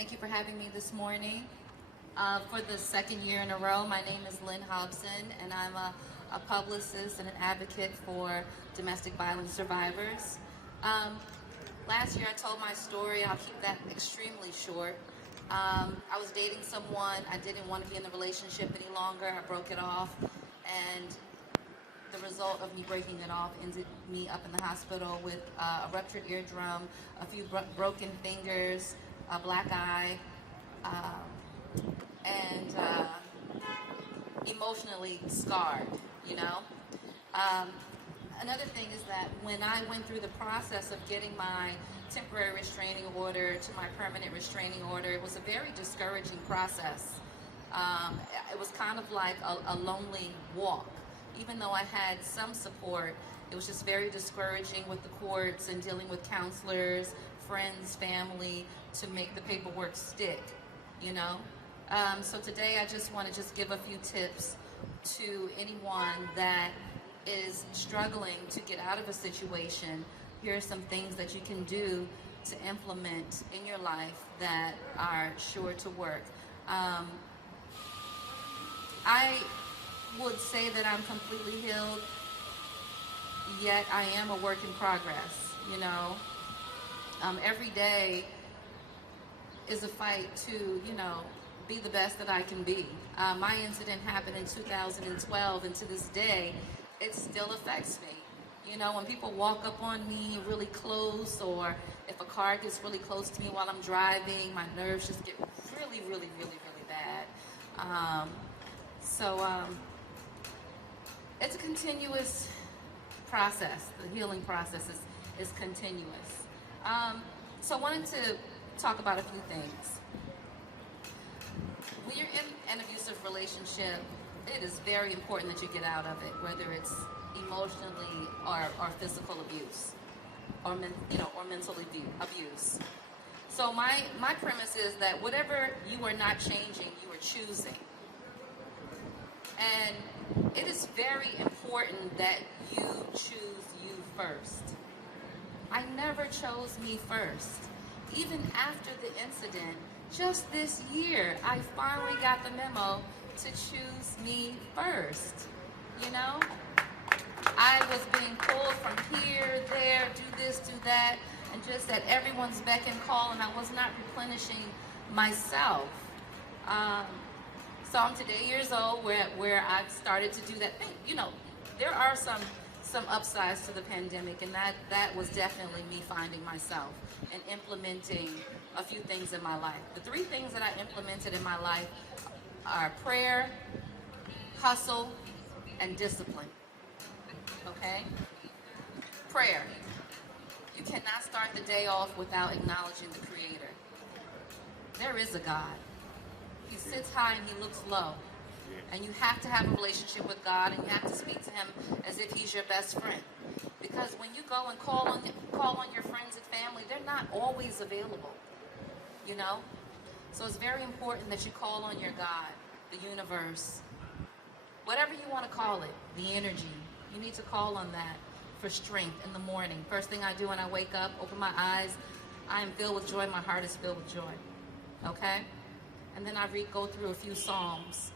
Thank you for having me this morning. For the second year in a row, my name is Lynn Hobson, and I'm a publicist and an advocate for domestic violence survivors. Last year I told my story. I'll keep that extremely short. I was dating someone. I didn't want to be in the relationship any longer. I broke it off, and the result of me breaking it off ended me up in the hospital with a ruptured eardrum, a few broken fingers, a black eye, and emotionally scarred, you know. Another thing is that when I went through the process of getting my temporary restraining order to my permanent restraining order, it was a very discouraging process. It was kind of like a lonely walk. Even though I had some support, it was just very discouraging with the courts and dealing with counselors, friends, family, to make the paperwork stick, you know? So today I just want to give a few tips to anyone that is struggling to get out of a situation. Here are some things that you can do to implement in your life that are sure to work. I would say that I'm completely healed, yet I am a work in progress, you know. Every day is a fight to, you know, be the best that I can be. My incident happened in 2012, and to this day, it still affects me. You know, when people walk up on me really close, or if a car gets really close to me while I'm driving, my nerves just get really, really, really, really bad. It's a continuous process. The healing process is continuous. So I wanted to talk about a few things. When you're in an abusive relationship, it is very important that you get out of it, whether it's emotionally or physical abuse, or mental abuse. So my premise is that whatever you are not changing, you are choosing. And it is very important that you choose you first. I never chose me first. Even after the incident, just this year, I finally got the memo to choose me first. You know? I was being pulled from here, there, do this, do that, and just at everyone's beck and call, and I was not replenishing myself. So I'm today years old where I've started to do that thing. You know, there are some upsides to the pandemic, and that was definitely me finding myself and implementing a few things in my life. The three things that I implemented in my life are prayer, hustle, and discipline. Okay? Prayer. You cannot start the day off without acknowledging the Creator. There is a God. He sits high and He looks low. And you have to have a relationship with God, and you have to speak to Him as if He's your best friend. Because when you go and call on your friends and family, they're not always available, you know? So it's very important that you call on your God, the universe, whatever you want to call it, the energy. You need to call on that for strength in the morning. First thing I do when I wake up, open my eyes, I am filled with joy. My heart is filled with joy. Okay? And then I go through a few Psalms.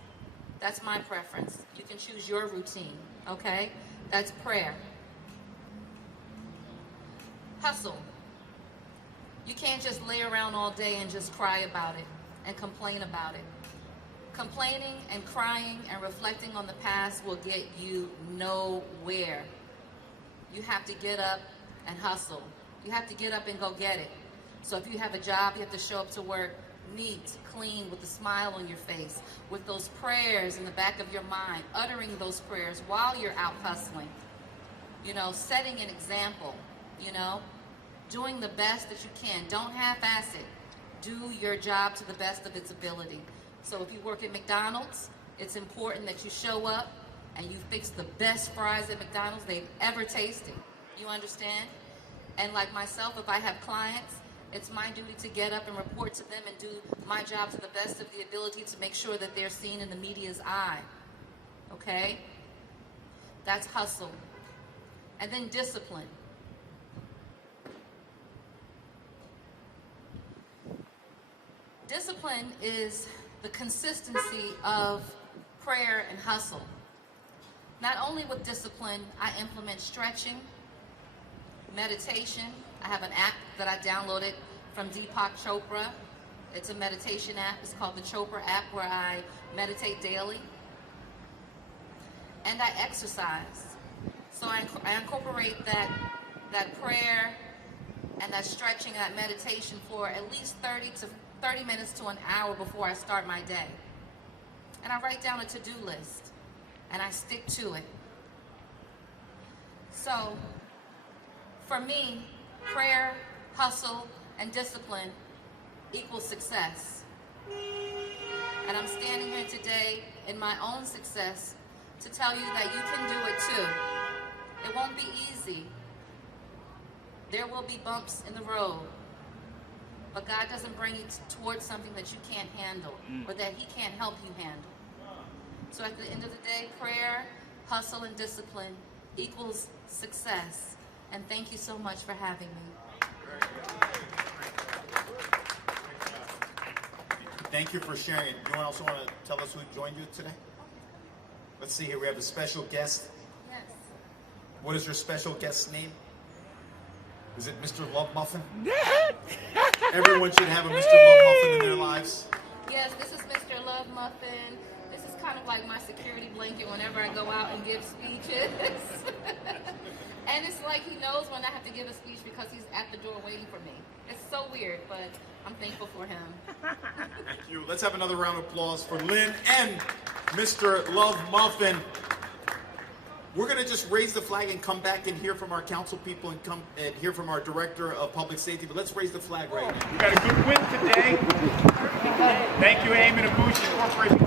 That's my preference. You can choose your routine. Okay? That's prayer. Hustle. You can't just lay around all day and just cry about it and complain about it. Complaining and crying and reflecting on the past will get you nowhere. You have to get up and hustle. You have to get up and go get it. So if you have a job, you have to show up to work neat, clean, with a smile on your face, with those prayers in the back of your mind, uttering those prayers while you're out hustling. You know, setting an example, you know, doing the best that you can. Don't half-ass it. Do your job to the best of its ability. So if you work at McDonald's, it's important that you show up and you fix the best fries at McDonald's they've ever tasted. You understand? And like myself, if I have clients, it's my duty to get up and report to them and do my job to the best of the ability to make sure that they're seen in the media's eye. Okay? That's hustle. And then discipline. Discipline is the consistency of prayer and hustle. Not only with discipline, I implement stretching, meditation. I have an app that I downloaded from Deepak Chopra. It's a meditation app. It's called the Chopra app, where I meditate daily. And I exercise. So I incorporate that prayer and that stretching and that meditation for at least 30 minutes to an hour before I start my day. And I write down a to-do list, and I stick to it. So, for me, prayer, hustle, and discipline equals success. And I'm standing here today in my own success to tell you that you can do it too. It won't be easy. There will be bumps in the road. But God doesn't bring you towards something that you can't handle or that He can't help you handle. So at the end of the day, prayer, hustle, and discipline equals success. And thank you so much for having me. Thank you for sharing. Anyone else want to tell us who joined you today? Let's see here. We have a special guest. Yes. What is your special guest's name? Is it Mr. Love Muffin? Everyone should have a Mr. Love Muffin in their lives. Yes, this is Mr. Love Muffin. This is kind of like my security blanket whenever I go out and give speeches. And it's like he knows when I have to give a speech because he's at the door waiting for me. It's so weird, but I'm thankful for him. Thank you. Let's have another round of applause for Lynn and Mr. Love Muffin. We're going to just raise the flag and come back and hear from our council people and come and hear from our director of public safety. But let's raise the flag right now. We got a good win today. Thank you, Aim and Abush Corporation.